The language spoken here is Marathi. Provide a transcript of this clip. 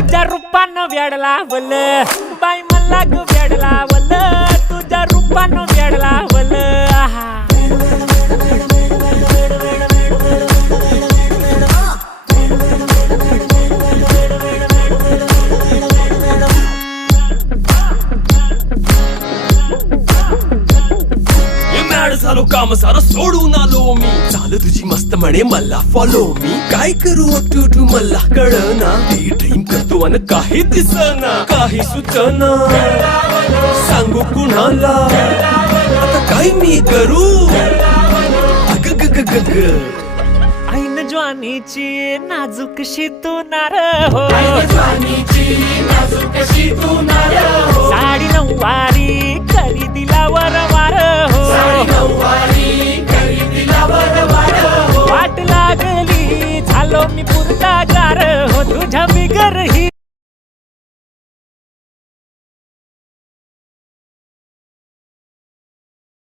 तुझ्या रूपानं वेड लावल बाई मला ग वेड लावल तुझ्या रूपानं वेड लावल झालो काम सारं सोडून आलो मी चाल तुझी मस्त म्हणे मला फॉलो मी काय करू टू मला कळना ड्रीम करतो आणि काही दिसना काही सुचना सांगू कुणाला आता काय मी करू अग ग ग ग ग ऐन ज्वानीची नाजूकशी तू नार हो साडी नऊवारी करी दिला वरवार हो वाट लागली झालो मी पुरता गार हो तुझ्या बिगर ही